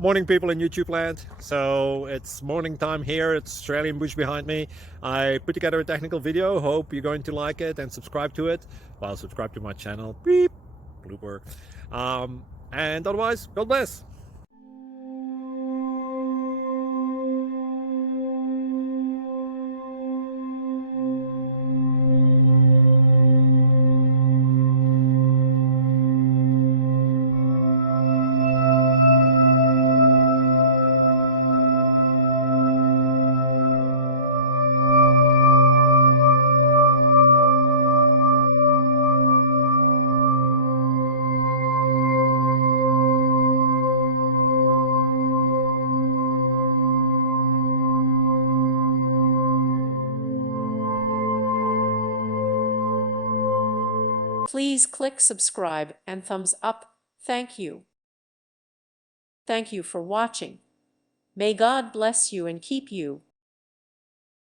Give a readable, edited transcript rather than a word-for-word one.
Morning, people in YouTube land. So it's morning time here. It's Australian bush behind me. I put together a technical video. Hope you're going to like it and subscribe to it. Well, subscribe to my channel. Beep, blooper. And otherwise, God bless. Please click subscribe and thumbs up. Thank you. Thank you for watching. May God bless you and keep you.